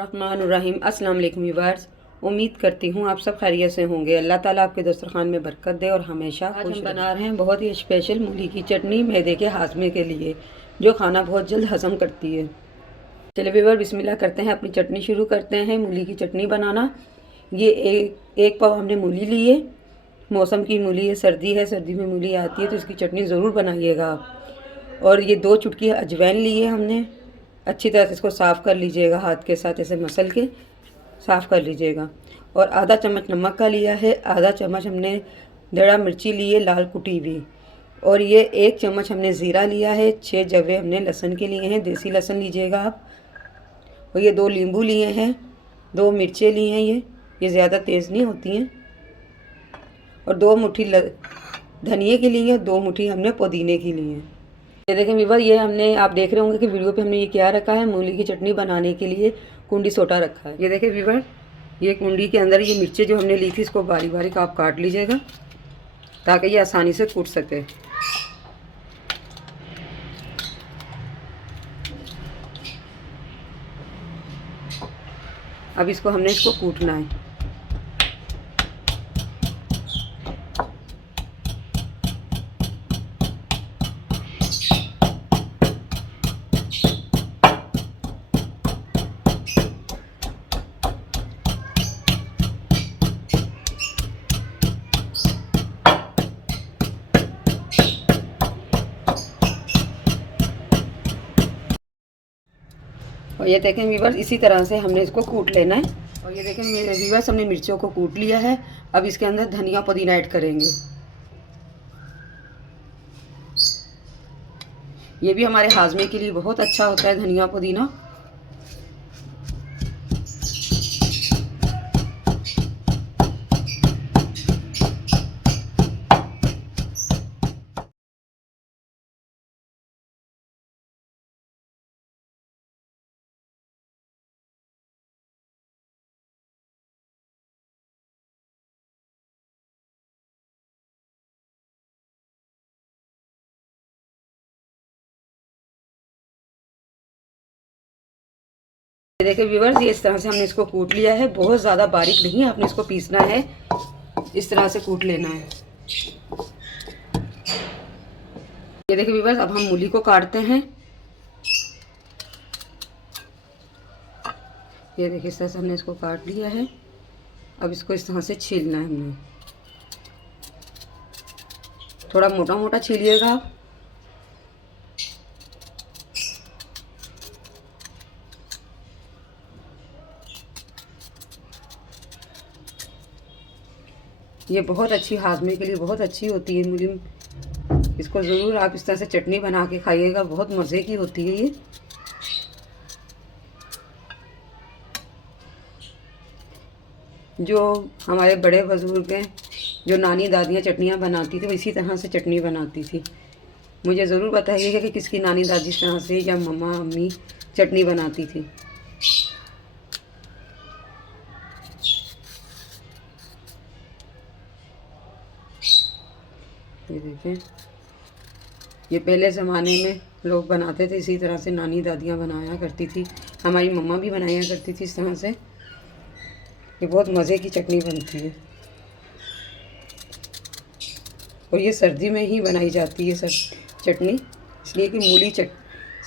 बिस्मिल्लाहिर्रहमानिर्रहीम। अस्सलाम वालेकुम व्यूअर्स, उम्मीद करती हूँ आप सब खैरियत से होंगे। अल्लाह ताला आपके दस्तरखान में बरकत दे और हमेशा आज हम बना रहे हैं बहुत ही स्पेशल मूली की चटनी मैदे के हाजमे के लिए, जो खाना बहुत जल्द हज़म करती है। चलिए व्यूअर बिस्मिल्लाह करते हैं, अपनी चटनी शुरू करते हैं। मूली की चटनी बनाना, ये एक पाव हमने मूली ली है। मौसम की मूली है, सर्दी है, सर्दी में मूली आती है तो इसकी चटनी ज़रूर बनाइएगा आप। और ये 2 चुटकी अजवाइन ली है हमने। अच्छी तरह से इसको साफ़ कर लीजिएगा, हाथ के साथ ऐसे मसल के साफ़ कर लीजिएगा। और आधा चम्मच नमक का लिया है, आधा चम्मच हमने दड़ा मिर्ची ली है लाल कुटी हुई, और ये 1 चम्मच हमने ज़ीरा लिया है। 6 जवे हमने लहसुन के लिए हैं, देसी लहसुन लीजिएगा आप। और ये 2 नींबू लिए हैं, 2 मिर्चें ली हैं, ये ज़्यादा तेज़ नहीं होती हैं। और 2 मुट्ठी धनिए की ली है, 2 मुट्ठी हमने पुदीने की ली है। ये देखें व्यूअर, ये हमने, आप देख रहे होंगे कि वीडियो पे हमने ये क्या रखा है, मूली की चटनी बनाने के लिए कुंडी सोटा रखा है। ये देखें व्यूअर, ये कुंडी के अंदर ये मिर्चें जो हमने ली थी इसको बारीक बारीक आप काट लीजिएगा ताकि ये आसानी से कूट सके। अब इसको हमने कूटना है। और ये देखें व्यूअर्स, इसी तरह से हमने इसको कूट लेना है। और ये देखें मेरे व्यूअर्स, हमने मिर्चों को कूट लिया है। अब इसके अंदर धनिया पुदीना ऐड करेंगे। ये भी हमारे हाजमे के लिए बहुत अच्छा होता है, धनिया पुदीना। देखिए व्यूअर्स, ये इस तरह से हमने इसको कूट लिया है। बहुत ज़्यादा बारीक नहीं, आपने इसको पीसना है, इस तरह से कूट लेना है। ये देखिए व्यूअर्स, अब हम मूली को काटते हैं। ये देखिए इस तरह से हमने इसको काट लिया है। अब इसको इस तरह से छीलना है हमने, थोड़ा मोटा मोटा छीलिएगा आप। ये बहुत अच्छी हाजमे के लिए बहुत अच्छी होती है मूली। इसको ज़रूर आप इस तरह से चटनी बना के खाइएगा, बहुत मज़े की होती है ये। जो हमारे बड़े बुजुर्ग हैं, जो नानी दादियाँ चटनियाँ बनाती थी, वो इसी तरह से चटनी बनाती थी। मुझे ज़रूर बताइएगा कि किसकी नानी दादी इस तरह से या मम्मा अम्मी चटनी बनाती थी। ये देखें, ये पहले ज़माने में लोग बनाते थे, इसी तरह से नानी दादियाँ बनाया करती थी, हमारी मम्मा भी बनाया करती थी इस तरह से। ये बहुत मज़े की चटनी बनती है और ये सर्दी में ही बनाई जाती है चटनी, इसलिए कि मूली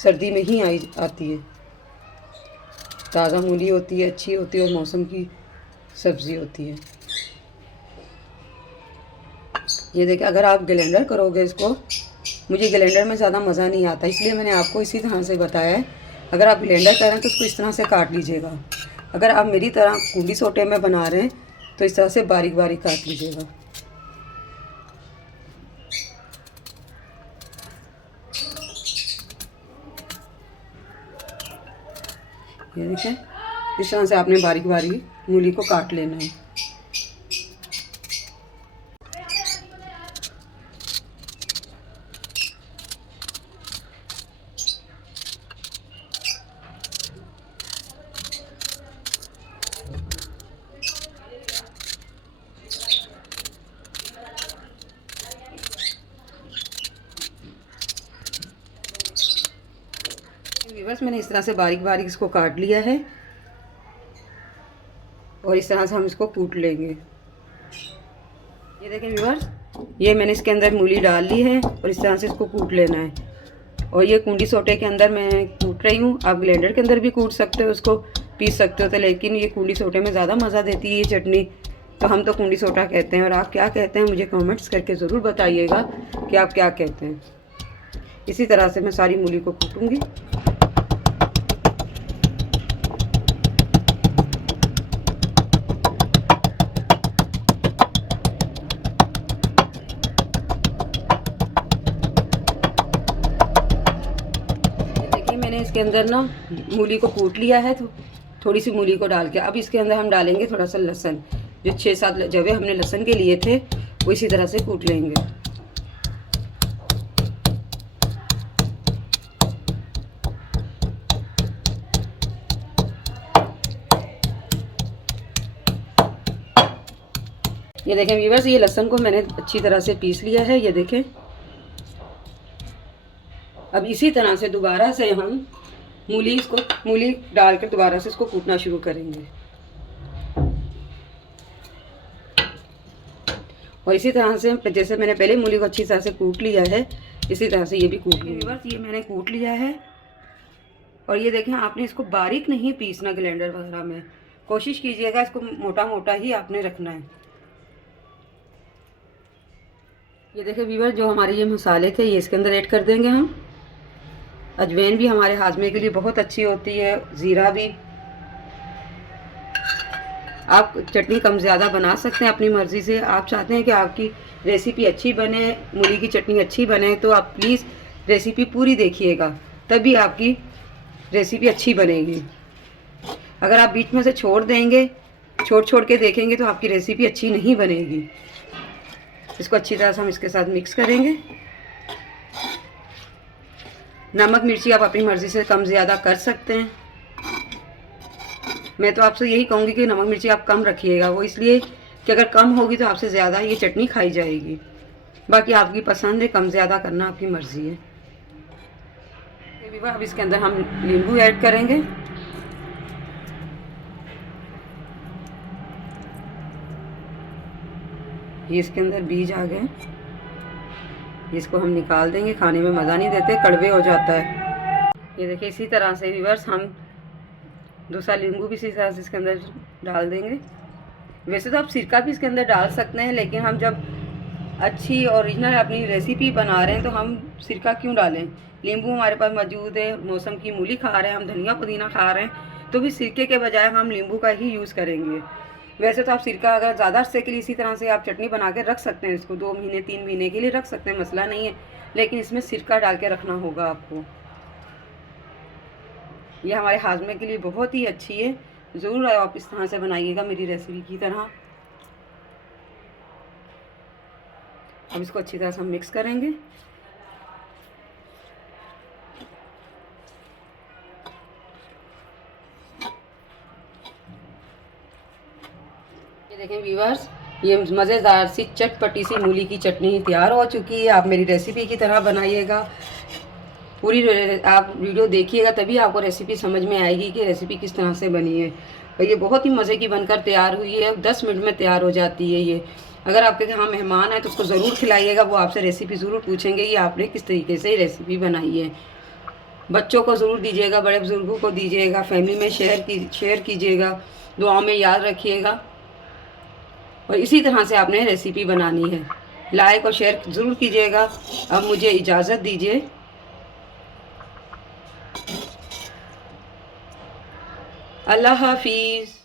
सर्दी में ही आती है। ताज़ा मूली होती है, अच्छी होती है और मौसम की सब्ज़ी होती है। ये देखिए, अगर आप ग्राइंडर करोगे इसको, मुझे ग्राइंडर में ज़्यादा मज़ा नहीं आता, इसलिए मैंने आपको इसी तरह से बताया है। अगर आप ग्राइंडर करें तो उसको इस तरह से काट लीजिएगा। अगर आप मेरी तरह कुंडी सोटे में बना रहे हैं तो इस तरह से बारीक बारीक काट लीजिएगा। ये देखिए, इस तरह से आपने बारीक बारीक मूली को काट लेना है। बस मैंने इस तरह से बारीक बारीक इसको काट लिया है। और इस तरह से हम इसको कूट लेंगे। ये देखें व्यूअर्स, ये मैंने इसके अंदर मूली डाल ली है और इस तरह से इसको कूट लेना है। और ये कुंडी सोटे के अंदर मैं कूट रही हूँ। आप ब्लेंडर के अंदर भी कूट सकते हो, उसको पीस सकते हो, तो लेकिन ये कुंडी सोटे में ज़्यादा मज़ा देती है ये चटनी, तो हम तो कुंडी सोटा कहते हैं। और आप क्या कहते हैं मुझे कमेंट्स करके ज़रूर बताइएगा कि आप क्या कहते हैं। इसी तरह से मैं सारी मूली को कूटूँगी। मैंने इसके अंदर ना मूली को कूट लिया है, तो थोड़ी सी मूली को डाल के अब इसके अंदर हम डालेंगे थोड़ा सा लहसुन। जो 6-7 जवे हमने लहसुन के लिए थे वो इसी तरह से कूट लेंगे। ये देखें व्यूअर्स, ये लहसुन को मैंने अच्छी तरह से पीस लिया है। ये देखें, अब इसी तरह से दोबारा से हम मूली डाल कर दोबारा से इसको कूटना शुरू करेंगे। और इसी तरह से जैसे मैंने पहले मूली को अच्छी तरह से कूट लिया है, इसी तरह से ये भी कूट लिया। बस ये मैंने कूट लिया है। और ये देखें, आपने इसको बारीक नहीं पीसना ग्राइंडर वगैरह में, कोशिश कीजिएगा इसको मोटा मोटा ही आपने रखना है। ये देखें व्यूअर्स, जो हमारे ये मसाले थे ये इसके अंदर ऐड कर देंगे हम। अजवाइन भी हमारे हाजमे के लिए बहुत अच्छी होती है, ज़ीरा भी। आप चटनी कम ज़्यादा बना सकते हैं अपनी मर्ज़ी से। आप चाहते हैं कि आपकी रेसिपी अच्छी बने, मूली की चटनी अच्छी बने, तो आप प्लीज़ रेसिपी पूरी देखिएगा, तभी आपकी रेसिपी अच्छी बनेगी। अगर आप बीच में से छोड़ देंगे, छोड़ के देखेंगे, तो आपकी रेसिपी अच्छी नहीं बनेगी। इसको अच्छी तरह से हम इसके साथ मिक्स करेंगे। नमक मिर्ची आप अपनी मर्ज़ी से कम ज़्यादा कर सकते हैं। मैं तो आपसे यही कहूँगी कि नमक मिर्ची आप कम रखिएगा, वो इसलिए कि अगर कम होगी तो आपसे ज़्यादा ये चटनी खाई जाएगी। बाकी आपकी पसंद है, कम ज़्यादा करना आपकी मर्ज़ी है। अब इसके अंदर हम नींबू ऐड करेंगे। ये इसके अंदर बीज आ गए, इसको हम निकाल देंगे, खाने में मज़ा नहीं देते, कड़वे हो जाता है। ये देखिए, इसी तरह से व्यूअर्स हम दूसरा नींबू भी इसी तरह से इसके अंदर डाल देंगे। वैसे तो आप सिरका भी इसके अंदर डाल सकते हैं, लेकिन हम जब अच्छी ओरिजिनल अपनी रेसिपी बना रहे हैं तो हम सिरका क्यों डालें। नींबू हमारे पास मौजूद है, मौसम की मूली खा रहे हैं, हम धनिया पुदीना खा रहे हैं, तो भी सिरके के बजाय हम नींबू का ही यूज़ करेंगे। वैसे तो आप सिरका अगर ज़्यादा अरसे के लिए इसी तरह से आप चटनी बना के रख सकते हैं, इसको 2 महीने 3 महीने के लिए रख सकते हैं, मसला नहीं है, लेकिन इसमें सिरका डाल के रखना होगा आपको। ये हमारे हाजमे के लिए बहुत ही अच्छी है, ज़रूर आप इस तरह से बनाइएगा मेरी रेसिपी की तरह। अब इसको अच्छी तरह से हम मिक्स करेंगे। ये देखें व्यूअर्स, ये मज़ेदार सी चटपटी सी मूली की चटनी तैयार हो चुकी है। आप मेरी रेसिपी की तरह बनाइएगा, पूरी आप वीडियो देखिएगा, तभी आपको रेसिपी समझ में आएगी कि रेसिपी किस तरह से बनी है। और ये बहुत ही मज़े की बनकर तैयार हुई है, 10 मिनट में तैयार हो जाती है ये। अगर आपके यहाँ मेहमान है तो उसको ज़रूर खिलाइएगा, वो आपसे रेसिपी ज़रूर पूछेंगे कि आपने किस तरीके से रेसिपी बनाई है। बच्चों को ज़रूर दीजिएगा, बड़े बुजुर्गों को दीजिएगा, फैमिली में शेयर कीजिएगा, दुआओं में याद रखिएगा। और इसी तरह से आपने रेसिपी बनानी है। लाइक और शेयर ज़रूर कीजिएगा। अब मुझे इजाज़त दीजिए। अल्लाह हाफिज़।